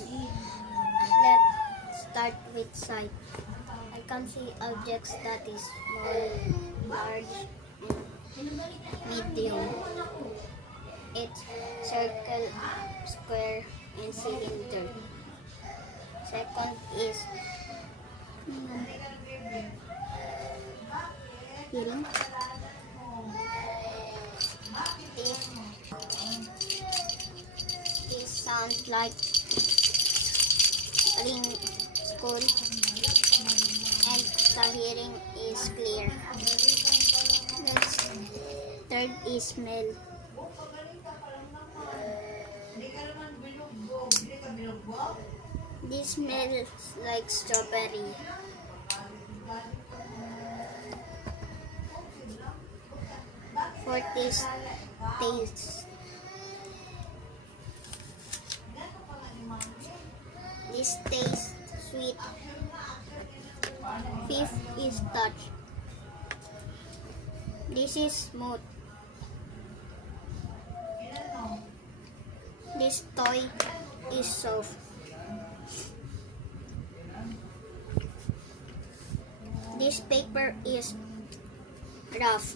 Let's start with sight. I can see objects that is small, large, and medium. It's circle, square, and cylinder. Second is hearing. This sounds like ring school, and the hearing is clear. Next, third is smell. This smells like strawberry. Fourth is taste. This tastes sweet. Fifth is touch. This is smooth. This toy is soft. This paper is rough.